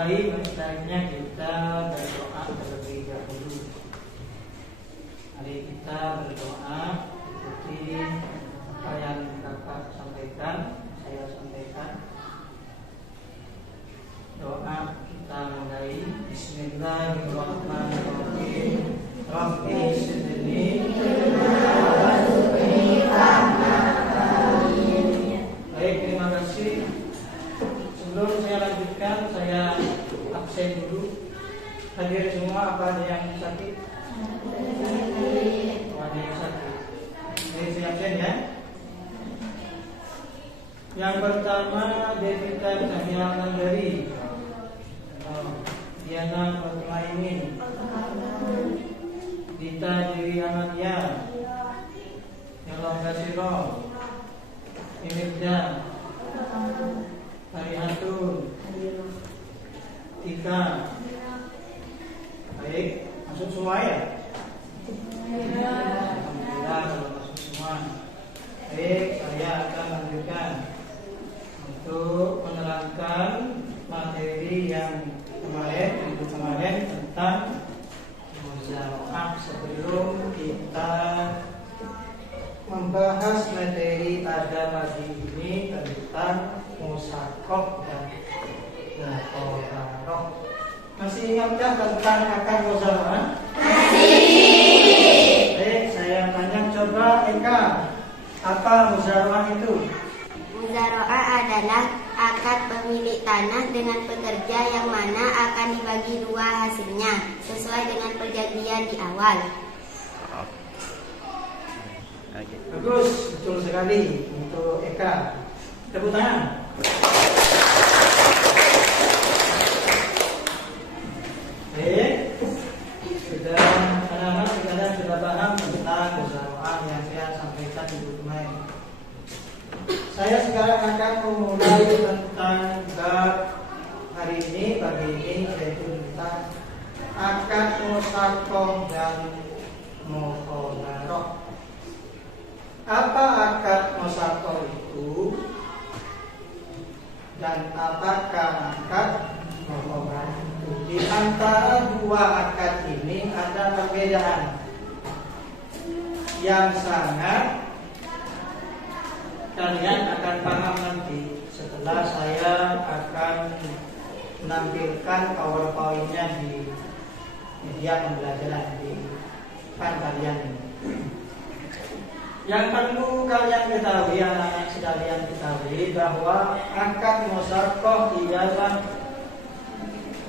mulai, sebaiknya kita berdoa terlebih dahulu. Mari kita berdoa, ikuti apa yang Bapak sampaikan, saya sampaikan. Doa kita mulai. Bismillahirrahmanirrahim. Rabbi sidni Baik, terima kasih. Sebelum saya lanjutkan, saya absen dulu. Hadir semua, apa ada yang sakit? Ada yang sakit. Jadi saya absen ya. Yang pertama, Devita Cahya Mandari, Diana Fatmaimin, Dita Diri Amalia, Yolong Gasiro, Imirja, Harihatun, Tika. Baik, masuk semua ya? Alhamdulillah kalau masuk semua. Baik, saya akan lanjutkan untuk menerangkan materi yang minggu kemarin tentang muzaroah. Sebelum kita membahas materi pada pagi ini tentang musakoh dan muzaroah, masih ingatkah tentang akad muzaroah? Masih. Baik, saya tanya, coba Eka, apa muzaroah itu? Muzaroah adalah akad pemilik tanah dengan pekerja yang mana akan dibagi dua hasilnya sesuai dengan perjanjian di awal. Bagus, betul sekali untuk Eka. Tepuk tangan. Sudah anak-anak sekalian sudah paham tentang muzaroah yang saya sampaikan minggu kemarin. Saya sekarang akan memulai tentang bab hari ini, pagi ini, yaitu tentang akad musakoh dan mukhobaroh. Apa akad musakoh itu dan apakah akad mukhobaroh itu? Di antara dua akad ini ada perbedaan yang sangat kalian akan paham nanti setelah saya akan menampilkan PowerPoint-nya di media pembelajaran di depan kalian ini. Yang perlu kalian ketahui, anak-anak sekalian ketahui, bahwa akad musakoh ialah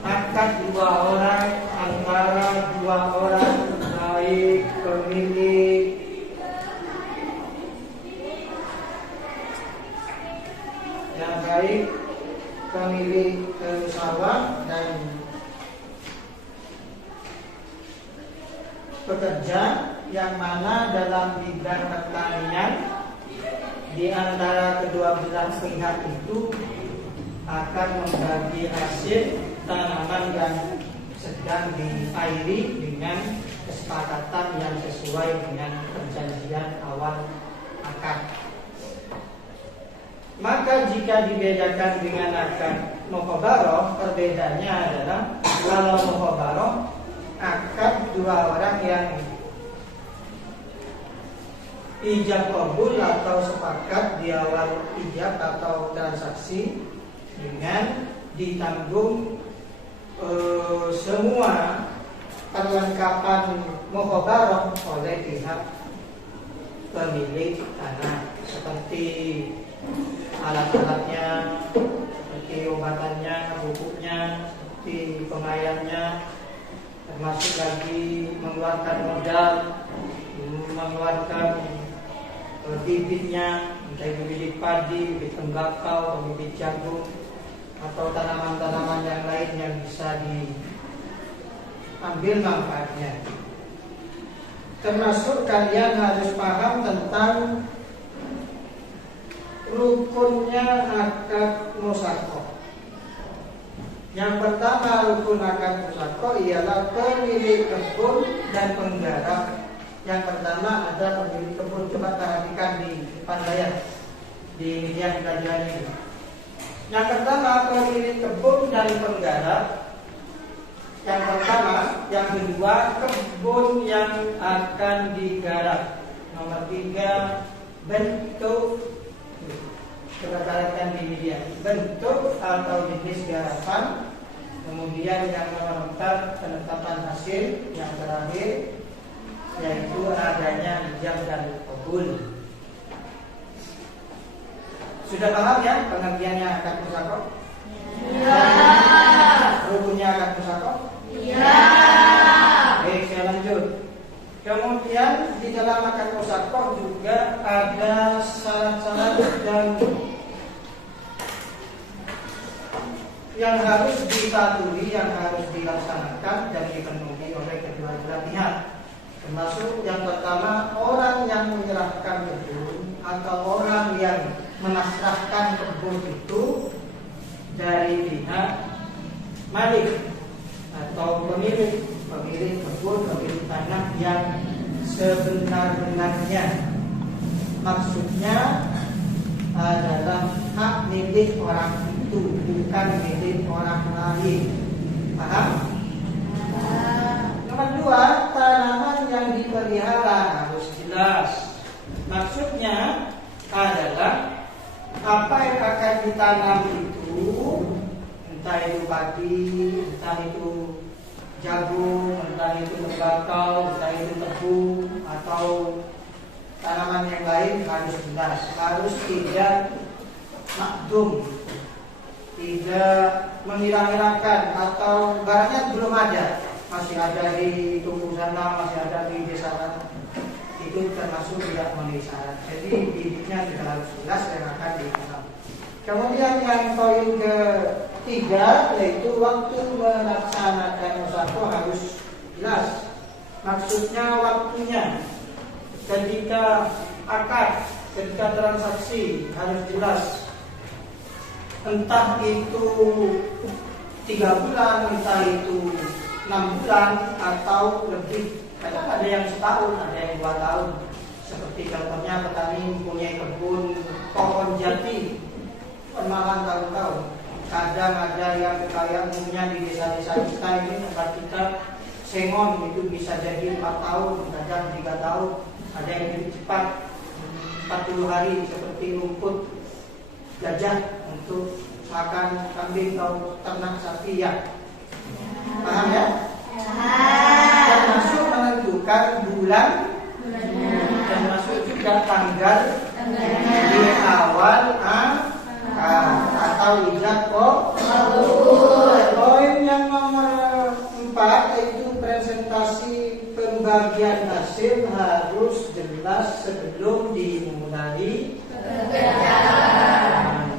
akad dua orang antara dua orang, baik pemilik sawah dan pekerja, yang mana dalam bidang pertanian di antara kedua belah pihak itu akan membagi hasil tanaman yang sedang diairi dengan kesepakatan yang sesuai dengan perjanjian awal akad. Maka jika dibedakan dengan akad mukhobaroh, perbedaannya adalah kalau mukhobaroh akad dua orang yang ijab qabul atau sepakat di awal ijab atau transaksi dengan ditanggung semua perlengkapan mukhobaroh oleh pihak pemilik tanah, seperti alat-alatnya, seperti obatannya, pupuknya, seperti pengairannya, termasuk lagi mengeluarkan modal, mengeluarkan bibitnya, entah itu bibit padi, bibit tembakau, atau bibit jagung, atau tanaman-tanaman yang lain yang bisa diambil manfaatnya. Termasuk kalian harus paham tentang rukunnya akad musakoh. Yang pertama rukun akad musakoh ialah pemilik kebun dan penggarap. Yang pertama ada pemilik kebun. Coba perhatikan di depan layar di media pelajaran ini. Yang pertama pemilik kebun dan penggarap. Yang pertama, yang kedua kebun yang akan digarap. Nomor 3 bentuk, coba perhatikan di media, bentuk atau jenis garapan. Kemudian yang nomor 4 penetapan hasil. Yang terakhir yaitu adanya ijab dan kabul. Sudah paham ya pengertiannya akad musyakoh? Ya. Rukunnya akad musyakoh? Ya. Baik, saya lanjut. Kemudian di dalam akad musyakoh juga ada syarat-syarat dan yang harus dipatuhi, yang harus dilaksanakan dan dipenuhi oleh kedua belah pihak. Termasuk yang pertama, orang yang menyerahkan kebun atau orang yang memasrahkan kebun itu dari pihak malik atau pemilik kebun, pemilik tanah yang sebenar-benarnya. Maksudnya adalah hak milik orang itu, bukan milik orang lain. Paham? Nomor 2, tanaman yang dipelihara harus jelas. Maksudnya adalah apa yang akan ditanam itu, entah itu padi, entah itu jagung, entah itu tembakau, entah itu tebu, atau tanaman yang lain harus jelas, harus tidak makdum, tidak mengira-ngirakan atau barangnya belum ada, masih ada di tungku sana, masih ada di desa sana. Itu termasuk tidak memenuhi syarat. Jadi bibitnya juga harus jelas yang akan ditanam. Kemudian yang poin ketiga yaitu waktu melaksanakan musyakoh harus jelas. Maksudnya waktunya, ketika akad, ketika transaksi harus jelas. Entah itu 3 bulan, entah itu 6 bulan atau lebih. Kadang ada yang setahun, ada yang 2 tahun. Seperti contohnya petani mempunyai kebun pohon jati, malah tahun-tahun. Kadang ada yang kayak umumnya di desa-desa kita ini, tempat kita sengon itu bisa jadi 4 tahun, kadang 3 tahun. Ada yang lebih cepat, 40 hari seperti rumput gajah untuk makan kambing atau ternak sapi ya. Paham ya? Termasuk menentukan bulan, termasuk juga tanggal di awal atau ijab kabul. Poin yang nomor 4 yaitu presentasi pembagian hasil harus jelas sebelum dimulai pekerjaan.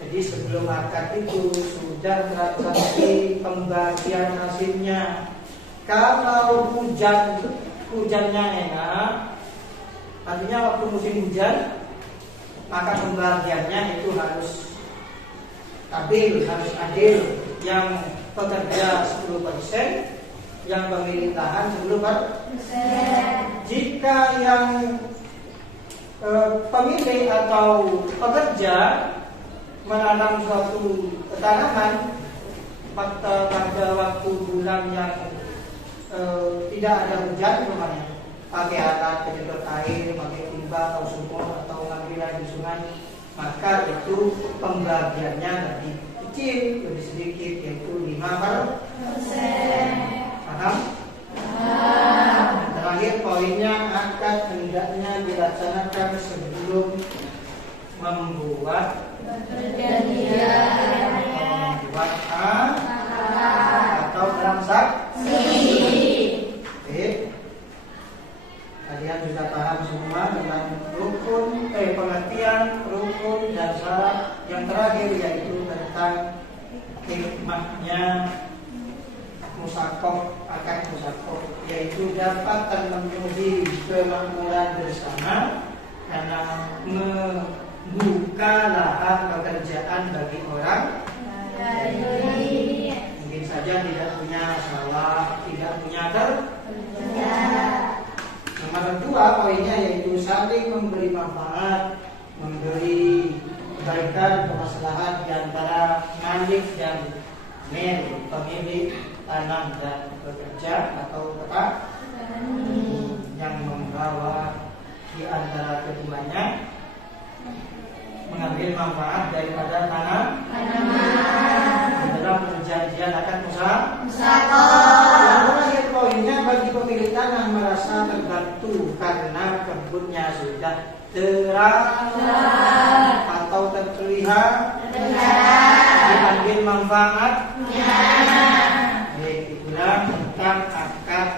Jadi sebelum akad itu sudah transaksi pembagian hasilnya. Kalau hujannya enak, artinya waktu musim hujan, maka pembagiannya itu harus stabil, harus adil. Yang pekerja 10%, yang pemilik lahan 10%. Jika yang pemilik atau pekerja menanam suatu tanaman pada waktu bulan yang tidak ada hujan, umpamanya pakai alat penyedot air, pakai timba atau sumur atau ngambil air di sungai, maka itu pembagiannya lebih kecil, lebih sedikit, yaitu 5%. Paham? Terakhir poinnya, akad hendaknya dilaksanakan sebelum membuat perjanjian, membuat atau transaksi. Oke. Kalian sudah paham semua dengan rukun, pengertian rukun dan syarat. Yang terakhir yaitu tentang hikmahnya musyakoh, akad musyakoh, yaitu dapat termenuhi kemakmuran bersama karena membuka lahan pekerjaan bagi orang lain. Mungkin saja tidak punya sawah, tidak punya kerja. Nomor 2 poinnya yaitu saling memberi manfaat, memberi perbaikan permasalahan di antara malik dan pemilik tanah dan pekerja atau petani yang membawa di antara keduanya mengambil manfaat daripada tanah dalam perjanjian akad musyawarah. Akhir poinnya, bagi pemilik tanah merasa terbantu karena kebunnya sudah terang atau terlihat diambil manfaatnya. Itulah tentang akad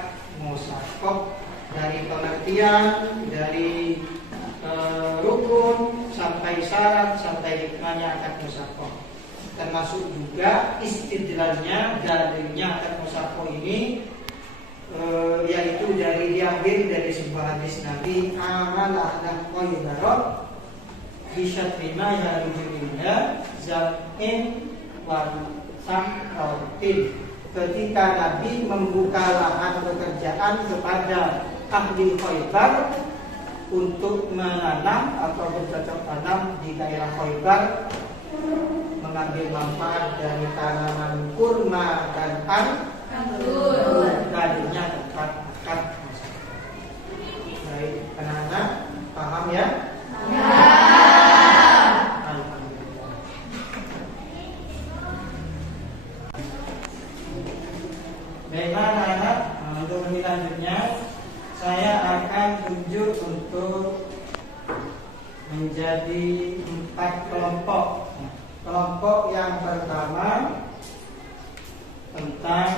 musyawarah, dari pengertian, dari rukun sampai syarat sampai hikmahnya akad musyawarah. Termasuk juga istidlalnya, dalilnya akad musyawarah ini yaitu diambil dari sebuah hadis Nabi, amalah dan qaydarat bisyatma ya rujulillah zamin wa sam'autin. Ketika Nabi membuka lahan pekerjaan kepada ahli Khaybar untuk menanam atau bercocok tanam di daerah Khaybar, mengambil manfaat dari tanaman kurma dan anggur, dalilnya tentang akad musyawarah. Baik, anak-anak paham ya? Alhamdulillah. Baiklah anak-anak, untuk lebih lanjutnya saya akan tunjuk untuk menjadi 4 kelompok. Kelompok yang pertama tentang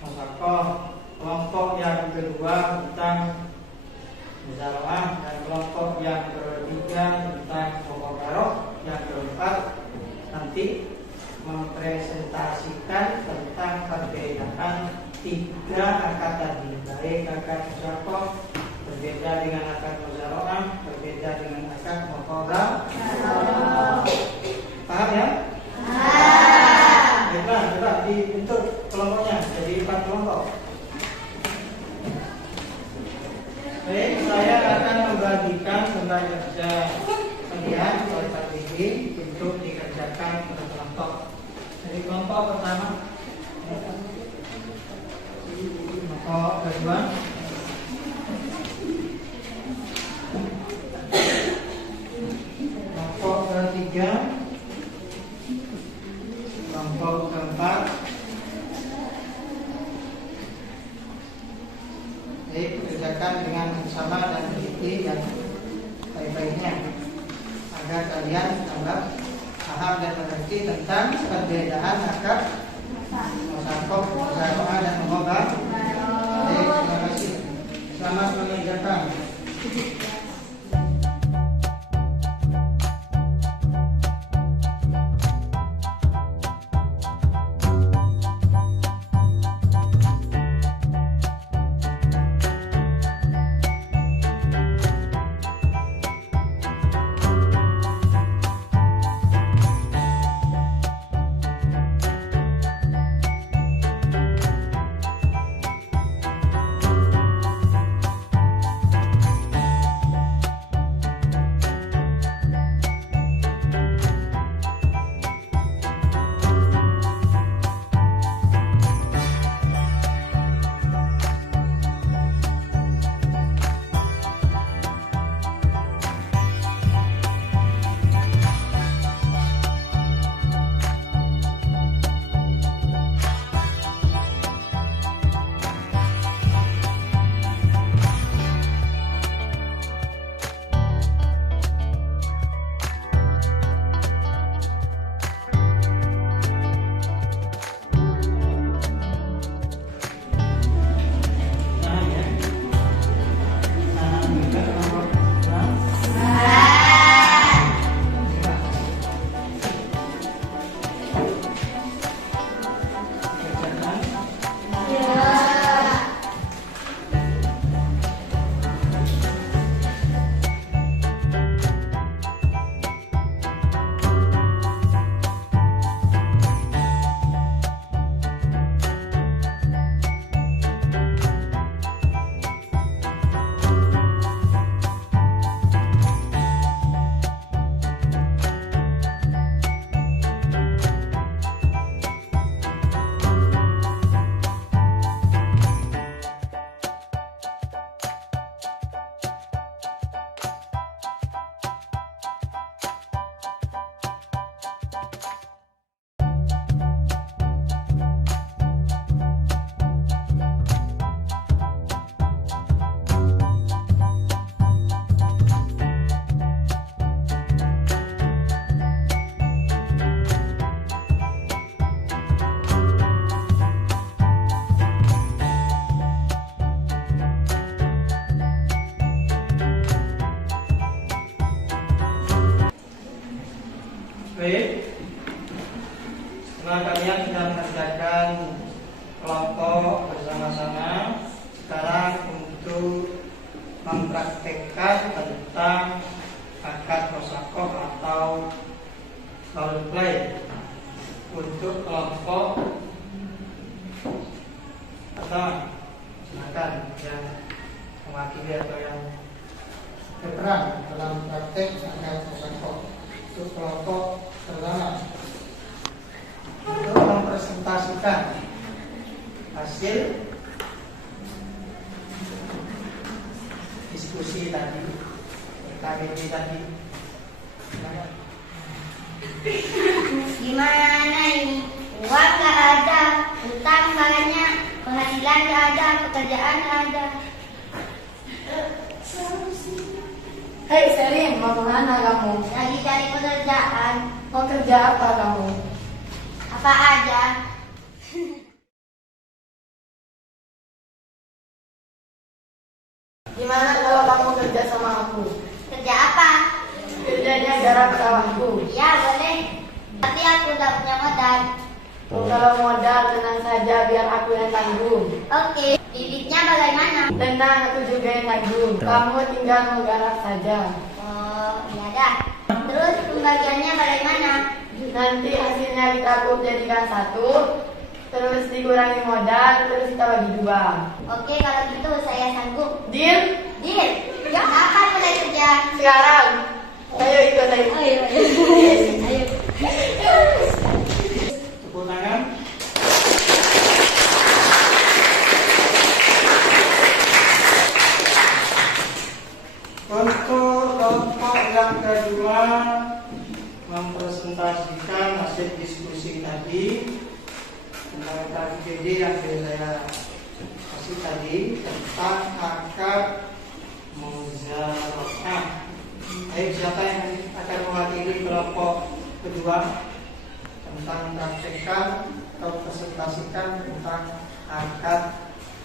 musyawarah, kelompok yang kedua tentang musyawarah, dan kelompok yang ketiga tentang muqabarah, yang keempat nanti mempresentasikan tentang perbedaan 3 akad tadi, baik akad musyawarah berbeda dengan akad musyawarah, berbeda dengan akad muqabarah. Paham ya? Baiklah, coba dibentuk kelompoknya jadi 4 kelompok. Baik, saya akan membagikan pembelajaran kerja kalian oleh Pak Diki untuk dikerjakan pada kelompok. Jadi kelompok pertama, kelompok kedua, kelompok ketiga, kelompok keempat. Jadi kerjakan dengan sama dan teliti dan baik-baiknya agar kalian tambah paham dan mengerti tentang perbedaan akad musyawarah dan muqabarah. Baik, terima kasih. Selamat mengerjakan. setelah kalian sudah mengerjakan kelompok bersama-sama, sekarang untuk mempraktekkan tentang akad musakoh atau role play untuk kelompok atau silakan yang mewakili atau yang berperan dalam praktek akad musakoh untuk kelompok pertama untuk mempresentasikan hasil diskusi tadi, KBB tadi. Gimana ini? Uang nggak ada, utang banyak, penghasilan nggak ada, pekerjaan nggak ada. Hei Selin, mau kemana kamu? Lagi cari pekerjaan, Mau kerja apa kamu? apa aja? Gimana kalau kamu kerja sama aku? Kerja apa? Kerjanya garap sawahku. Ya boleh, tapi aku nggak punya modal. Kalau modal tenang saja biar aku yang tanggung. Oke, bibitnya bagaimana? Tenang, aku juga yang tanggung. Kamu tinggal menggarap saja. Oh, iya dah. Terus pembagiannya bagaimana? Nanti hasilnya kita jadikan satu, terus dikurangi modal, terus kita bagi dua. Oke, kalau gitu saya sanggup. Deal? Deal. Ya. Kapan mulai kerja? Sekarang. Ayo ikut ayo. Ayo. Tepuk tangan. Untuk kelompok yang kedua mempresentasikan hasil diskusi tadi tentang KBD yang saya kasih tadi tentang akad muzakarah. Ayo, siapa yang akan mewakili kelompok kedua tentang praktekkan atau presentasikan tentang akad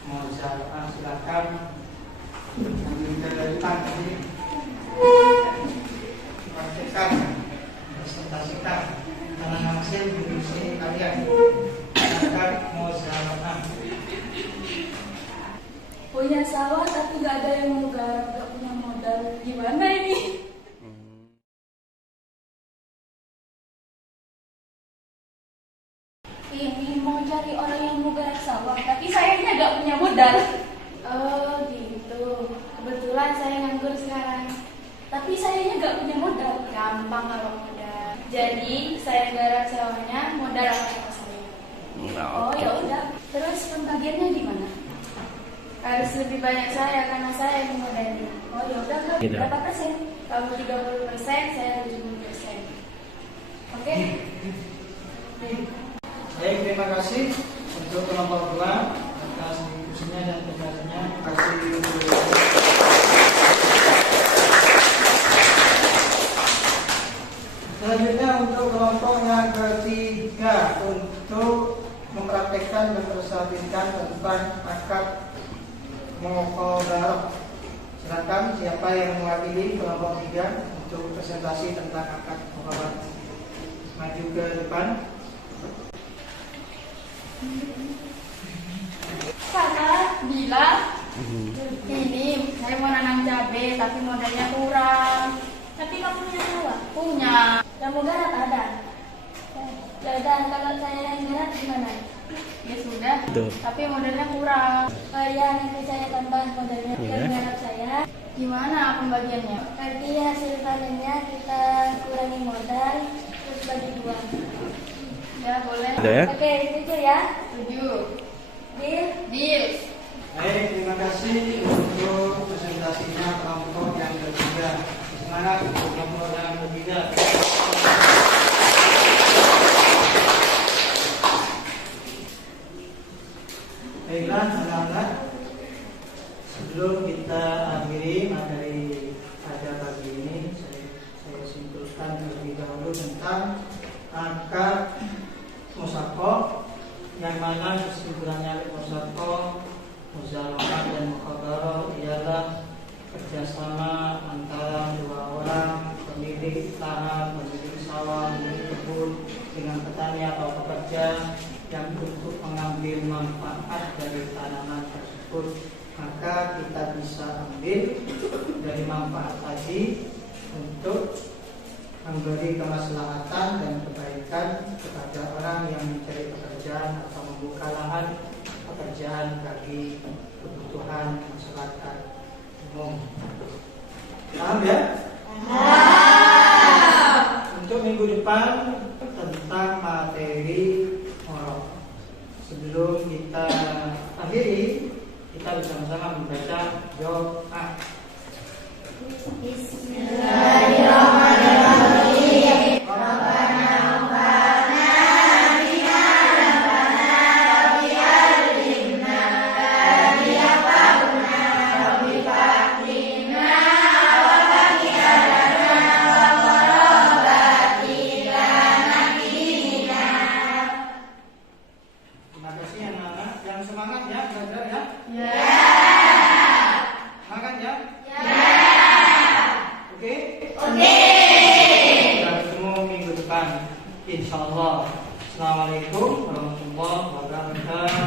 muzakarah? Silakan ambil ke depan ini. Praktekkan, presentasikan tentang hasil diskusi kalian akad muzakarah. Punya sawah tapi nggak ada yang mau garap, nggak punya modal. Gimana ini? Ini mau cari orang yang mau garap sawah, tapi sayangnya nggak punya modal. Oh gitu. Kebetulan saya nganggur sekarang. Tapi sayangnya nggak punya modal. Gampang kalau modal. Jadi saya garap sawahnya, modal apa saya? Oh ya udah. Terus pembagiannya gimana? Harus lebih banyak saya karena saya yang memodali. Oh ya udah, berapa persen? Kamu 30%, saya 70%. Oke? Baik, terima kasih untuk kelompok dua atas diskusinya dan penjelasannya. Terima kasih. Selanjutnya untuk kelompok yang ketiga untuk mempraktekkan dan mempresentasikan tentang akad muqadarah. Silakan siapa yang mewakili kelompok 3 untuk presentasi tentang akad muqadarah. Maju ke depan. Kakak bilang ini saya mau nanam cabai tapi modalnya kurang. Tapi kamu punya sawah? Punya. Yang mau garap ada. Ya udah, kalau saya yang garap gimana? Ya sudah. Tapi modalnya kurang. Oh iya, nanti saya tambah modalnya. Yang garap saya. Gimana pembagiannya? Nanti hasil panennya kita kurangi modal, terus bagi dua. Ya boleh. Oke, setuju ya? Setuju. Deal? Deal. Baik, terima kasih untuk presentasinya kelompok yang ketiga. Semangat untuk kelompok yang ketiga. Baiklah, anak-anak, sebelum kita akhiri materi pada pagi ini, saya simpulkan terlebih dahulu tentang akad musakoh, yang mana kesimpulannya musakoh, muzalafah dan muqadarah ialah kerjasama antara dua orang pemilik tanah, pemilik sawah, pemilik tersebut dengan petani atau pekerja yang untuk mengambil manfaat dari tanaman tersebut, maka kita bisa ambil dari manfaat tadi untuk memberi kemaslahatan dan kebaikan kepada orang yang mencari pekerjaan atau membuka lahan pekerjaan bagi kebutuhan masyarakat umum. Paham ya? Untuk minggu depan tentang materi moral. Sebelum kita akhiri, kita bersama-sama membaca doa. Bismillahirrahmanirrahim. Terima kasih anak-anak yang semangat ya belajar ya. Semangat ya. Oke. Kita bertemu minggu depan, insyaallah. Assalamualaikum warahmatullahi wabarakatuh.